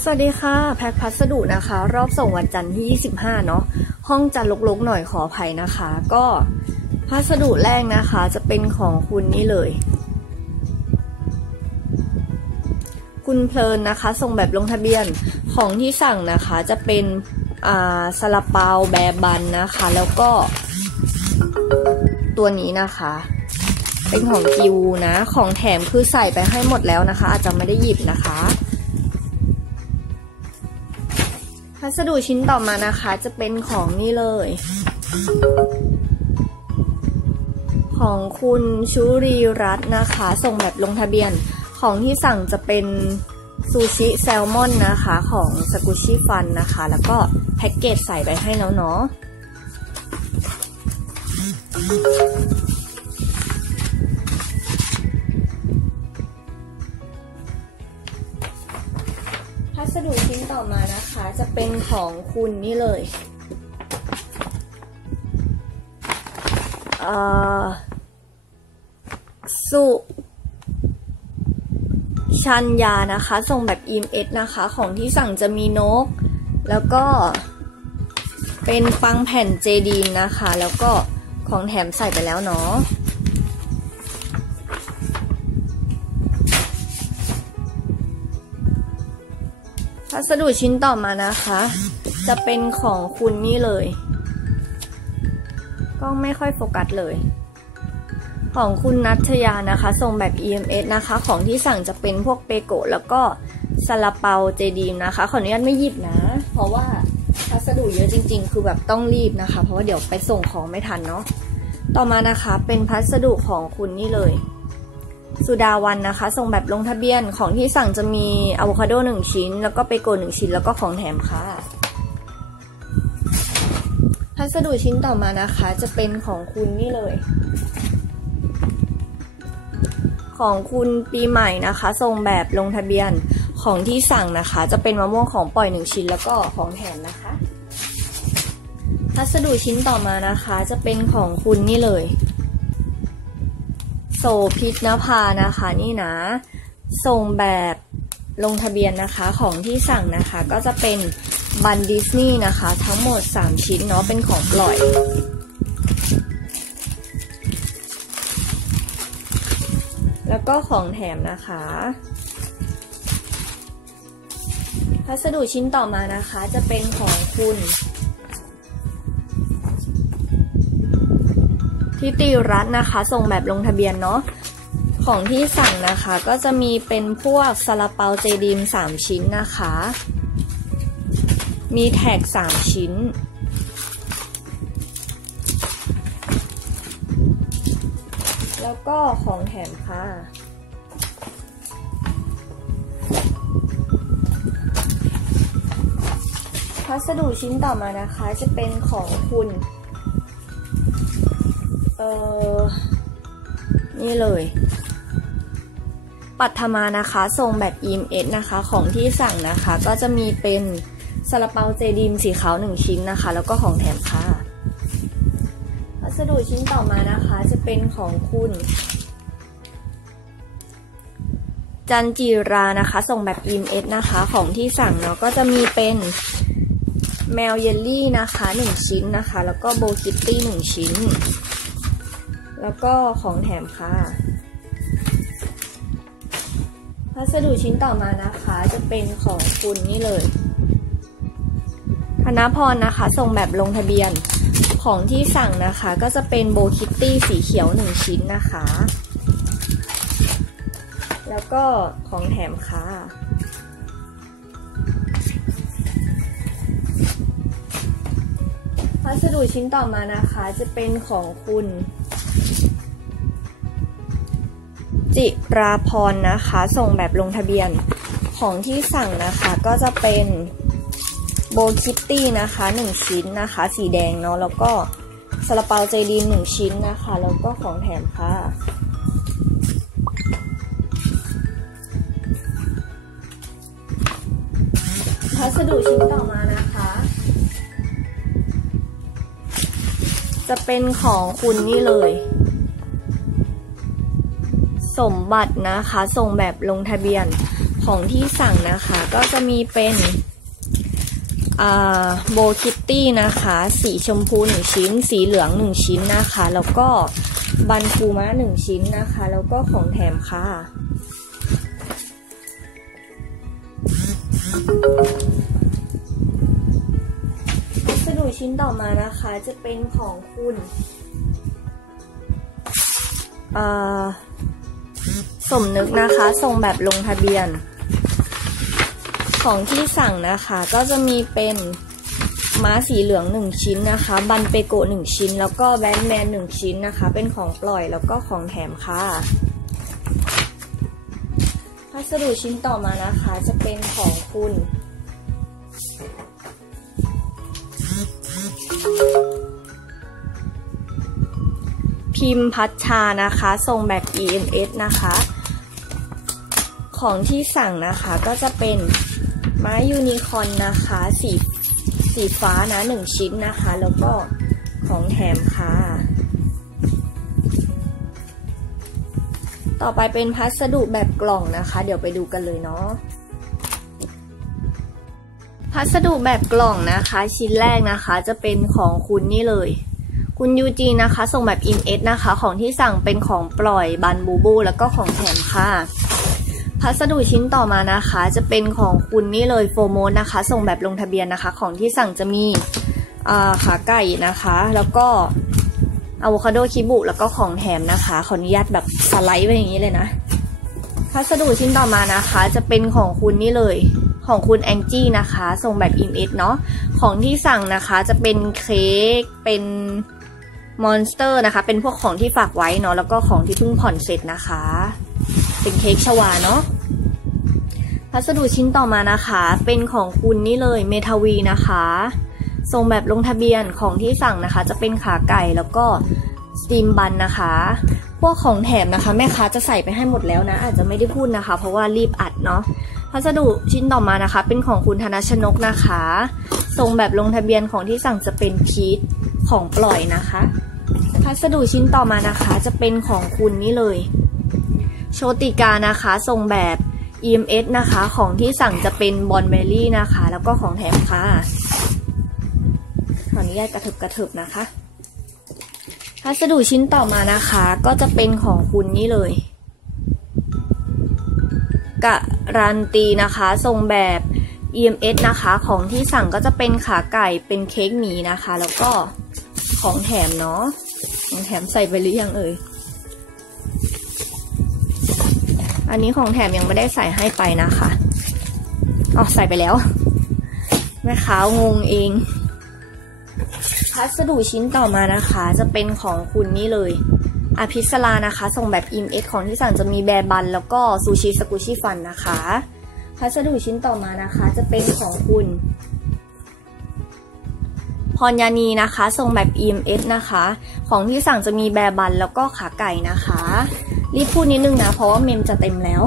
สวัสดีค่ะ แพ็คพัสดุนะคะ รอบส่งวันจันทร์ที่ 25 เนาะห้องจะลกๆหน่อยขออภัยนะคะ ก็พัสดุแรกนะคะ จะเป็นของคุณนี่เลย คุณเพลินนะคะ ส่งแบบลงทะเบียนของที่สั่งนะคะจะเป็นอ่าซาลาเปาแบบบันนะคะ แล้วก็ ตัวนี้นะคะ เป็นของกิวนะ ของแถมคือใส่ไปให้หมดแล้วนะคะ อาจจะไม่ได้หยิบนะคะ สดุชิ้นต่อมานะคะ จะเป็นของนี่เลย ของคุณชุรีรัตน์นะคะ ส่งแบบลงทะเบียนของที่สั่งจะเป็นซูชิแซลมอนนะคะของสกุชิฟันนะคะ แล้วก็แพ็กเกจใส่ไปให้แล้วเนาะ เป็นของคุณนี่เลยอ่อสุชัญญานะคะ ส่งแบบ EMS นะคะ ของที่สั่งจะมีนก แล้วก็เป็นฟังแผ่นเจดีนนะคะ แล้วก็ของแถมใส่ไปแล้วเนาะ สดุชิ้นต่อมานะคะ จะเป็นของคุณนี่เลย ก็ไม่ค่อยโฟกัสเลย ของคุณนัทยานะคะส่งแบบ EMS นะคะ ของที่สั่งจะเป็นพวกเปโกะแล้วก็ซาลาเปาเจดีมนะคะ ขออนุญาตไม่หยิบนะ เพราะว่าพัสดุเยอะจริง ๆ คือแบบต้องรีบนะคะ เพราะว่าเดี๋ยวไปส่งของไม่ทันเนาะต่อมานะคะเป็นพัสดุของคุณนี่เลย สุดาวันนะคะ ส่งแบบลงทะเบียนของที่สั่งจะมีอะโวคาโดหนึ่งชิ้น แล้วก็เปโกหนึ่งชิ้น แล้วก็ของแถมค่ะพัสดุชิ้นต่อมานะคะ จะเป็นของคุณนี่เลย ของคุณปีใหม่นะคะส่งแบบลงทะเบียนของที่สั่งนะคะ จะเป็นมะม่วงของปล่อยหนึ่งชิ้น แล้วก็ของแถมนะคะพัสดุชิ้นต่อมานะคะ จะเป็นของคุณนี่เลย โสพิษนภานะคะนี่นะ ส่งแบบลงทะเบียนนะคะของที่สั่งนะคะก็จะเป็นบันดิสนีย์นะคะ ทั้งหมด 3 ชิ้นเนาะเป็นของปล่อย แล้วก็ของแถมนะคะพัสดุชิ้นต่อมานะคะจะเป็นของคุณ ทิติรัตน์นะคะ ส่งแบบลงทะเบียนเนาะของที่สั่งนะคะก็จะมีเป็นพวกซาลาเปาเจดีม3 ชิ้นนะคะ มีแท็ก 3 ชิ้น แล้วก็ของแถมค่ะพัสดุชิ้นต่อมานะคะจะเป็นของคุณ ออนี่เลย ปัทมานะคะส่งแบบ EMS นะคะของที่สั่งนะคะ ก็จะมีเป็นซาลาเปาเจดีมสีขาวหนึ่งชิ้นนะคะ แล้วก็ของแถมค่ะพัสดุชิ้นต่อมานะคะจะเป็นของคุณ จันจีรานะคะ ส่งแบบ EMS นะคะของที่สั่งเนาะก็จะมีเป็นแมวเยลลี่นะคะหนึ่งชิ้นนะคะ แล้วก็โบคิตตี้หนึ่งชิ้น แล้วก็ของแถมค่ะ พัสดุชิ้นต่อมานะคะจะเป็นของคุณนี่เลยธนพรนะคะ ส่งแบบลงทะเบียนของที่สั่งนะคะ ก็จะเป็นโบคิตตี้สีเขียวหนึ่งชิ้นนะคะ แล้วก็ของแถมค่ะพัสดุชิ้นต่อมานะคะ จะเป็นของคุณ จิราพรนะคะ ส่งแบบลงทะเบียนของที่สั่งนะคะก็จะเป็นโบคิตตี้นะคะหนึ่งชิ้นนะคะ สีแดงเนาะแล้วก็ซาลาเปาเจดีหนึ่งชิ้นนะคะ แล้วก็ของแถมค่ะ พัสดุชิ้นต่อมานะคะ จะเป็นของคุณนี่เลย สมบัตินะคะ ส่งแบบลงทะเบียนของที่สั่งนะคะ ก็จะมีเป็นโบคิตตี้นะคะ สีชมพูหนึ่งชิ้น สีเหลืองหนึ่งชิ้นนะคะ แล้วก็บันฟูมะหนึ่งชิ้นนะคะ แล้วก็ของแถมค่ะ วัสดุชิ้นต่อมานะคะจะเป็นของคุณ สมนึกนะคะส่งแบบลงทะเบียน ของที่สั่งนะคะก็จะมีเป็นม้าสีเหลืองหนึ่งชิ้นนะคะ บันเปโกหนึ่งชิ้น แล้วก็แบนแมนหนึ่งชิ้นนะคะ เป็นของปล่อยแล้วก็ของแถมค่ะ พัสดุชิ้นต่อมานะคะจะเป็นของคุณ พิมพ์พัชชานะคะส่งแบบ EMS นะคะ ของที่สั่งนะคะก็จะเป็นไม้ยูนิคอนนะคะสีสีฟ้านะหนึ่งชิ้นนะคะ แล้วก็ของแถมค่ะ ต่อไปเป็นพัสดุแบบกล่องนะคะ เดี๋ยวไปดูกันเลยเนาะพัสดุแบบกล่องนะคะ ชิ้นแรกนะคะ จะเป็นของคุณนี่เลย คุณยูจีนะคะ ส่งแบบอิมเอสนะคะ ของที่สั่งเป็นของปล่อยบันบูบู แล้วก็ของแถมค่ะ พัสดุชิ้นต่อมานะคะ จะเป็นของคุณนี่เลยโฟโมนนะคะ ส่งแบบลงทะเบียนนะคะ ของที่สั่งจะมีขาไก่นะคะ แล้วก็อะโวคาโดคิบุแล้วก็ของแถมนะคะ ขออนุญาตแบบสไลด์ไปอย่างนี้เลยนะพัสดุชิ้นต่อมานะคะ จะเป็นของคุณนี่เลยของคุณแองจี้นะคะส่งแบบอิมเอสเนาะของที่สั่งนะคะจะเป็นเค้กเป็น มอนสเตอร์นะคะ เป็นพวกของที่ฝากไว้เนาะแล้วก็ของที่เพิ่งผ่อนเสร็จนะคะ เป็นเค้กชวาเนาะพัสดุชิ้นต่อมานะคะ เป็นของคุณนี่เลยเมทาวีนะคะส่งแบบลงทะเบียนของที่สั่งนะคะ จะเป็นขาไก่แล้วก็สตีมบันนะคะ พวกของแถมนะคะ แม่ค้าจะใส่ไปให้หมดแล้วนะ อาจจะไม่ได้พูดนะคะ เพราะว่ารีบอัดเนาะพัสดุชิ้นต่อมานะคะ เป็นของคุณธนชนกนะคะ ส่งแบบลงทะเบียนของที่สั่งจะเป็นพีทของปล่อยนะคะ พัสดุชิ้นต่อมานะคะจะเป็นของคุณนี่เลย โชติกานะคะส่งแบบ EMS นะคะของที่สั่งจะเป็นบอนเบลลี่นะคะ แล้วก็ของแถมค่ะขออนุญาตกระเถิบกระเถิบนะคะ พัสดุชิ้นต่อมานะคะก็จะเป็นของคุณนี่เลยกะรันตีนะคะส่งแบบ EMS นะคะ ของที่สั่งก็จะเป็นขาไก่เป็นเค้กหมีนะคะ แล้วก็ของแถมเนาะของแถมใส่ไปหรือยังเอ่ยอันนี้ของแถมยังไม่ได้ใส่ให้ไปนะคะอ๋อใส่ไปแล้วแม่ค้างงเอง พัสดุชิ้นต่อมานะคะ จะเป็นของคุณนี่เลยอภิสลานะคะ ส่งแบบอิมเอ็กของที่สั่งจะมีแบรบัน แล้วก็ซูชิสกุชิฟันนะคะ พัสดุชิ้นต่อมานะคะ จะเป็นของคุณพรยานีนะคะส่งแบบ EMS นะคะ ของที่สั่งจะมีแบรบันแล้วก็ขาไก่นะคะ รีบพูดนิดนึงนะ เพราะว่าเมมจะเต็มแล้ว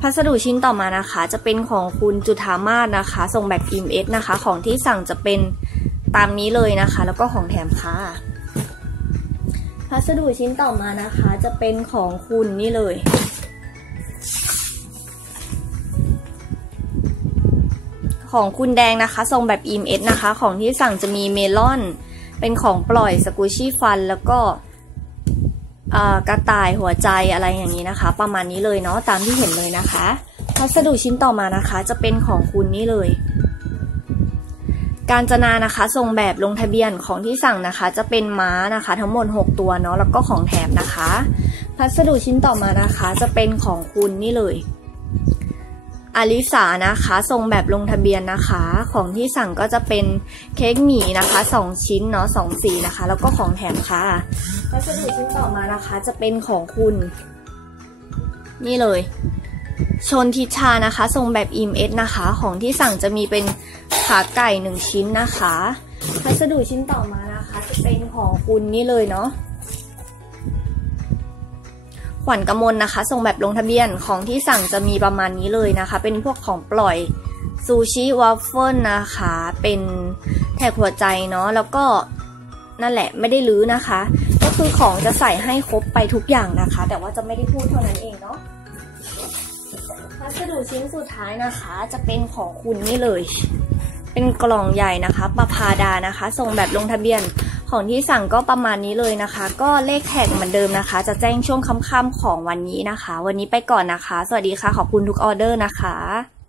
พัสดุชิ้นต่อมานะคะ จะเป็นของคุณจุธามาศนะคะส่งแบบอิมเอสนะคะ ของที่สั่งจะเป็นตามนี้เลยนะคะ แล้วก็ของแถมค่ะพัสดุชิ้นต่อมานะคะ จะเป็นของคุณนี่เลย ของคุณแดงนะคะส่งแบบอิมเอสนะคะ ของที่สั่งจะมีเมลอน เป็นของปล่อยสกูชี่ฟัน แล้วก็กระต่ายหัวใจอะไรอย่างนี้นะคะ ประมาณนี้เลยเนาะตามที่เห็นเลยนะคะพัสดุชิ้นต่อมานะคะ จะเป็นของคุณนี่เลย การจนานะคะส่งแบบลงทะเบียนของที่สั่งนะคะ จะเป็นม้านะคะ ทั้งหมด 6 ตัวเนาะแล้วก็ของแถมนะคะ พัสดุชิ้นต่อมานะคะ จะเป็นของคุณนี่เลย อลิสานะคะส่งแบบลงทะเบียนนะคะ ของที่สั่งก็จะเป็นเค้กหมี่นะคะสองชิ้นเนาะสองสีนะคะ แล้วก็ของแถมค่ะวัสดุชิ้นต่อมานะคะ จะเป็นของคุณ นี่เลย ชนทิชานะคะส่งแบบอิมเอสนะคะ ของที่สั่งจะมีเป็นขาไก่หนึ่งชิ้นนะคะ วัสดุชิ้นต่อมานะคะ จะเป็นของคุณนี่เลยเนาะ ขวัญกระมลนะคะ ส่งแบบลงทะเบียนของที่สั่งจะมีประมาณนี้เลยนะคะ เป็นพวกของปล่อยซูชิวาฟเฟิลนะคะ เป็นแท็กหัวใจเนาะแล้วก็นั่นแหละไม่ได้ลื้อนะคะ ก็คือของจะใส่ให้ครบไปทุกอย่างนะคะ แต่ว่าจะไม่ได้พูดเท่านั้นเองเนาะพัสดุชิ้นสุดท้ายนะคะ จะเป็นของคุณนี่เลย เป็นกล่องใหญ่นะคะประพาดานะคะ ส่งแบบลงทะเบียน ของที่สั่งก็ประมาณนี้เลยนะคะ ก็เลขแท็กเหมือนเดิมนะคะ จะแจ้งช่วงค่ำๆของวันนี้นะคะ วันนี้ไปก่อนนะคะ สวัสดีค่ะ ขอบคุณทุกออเดอร์นะคะ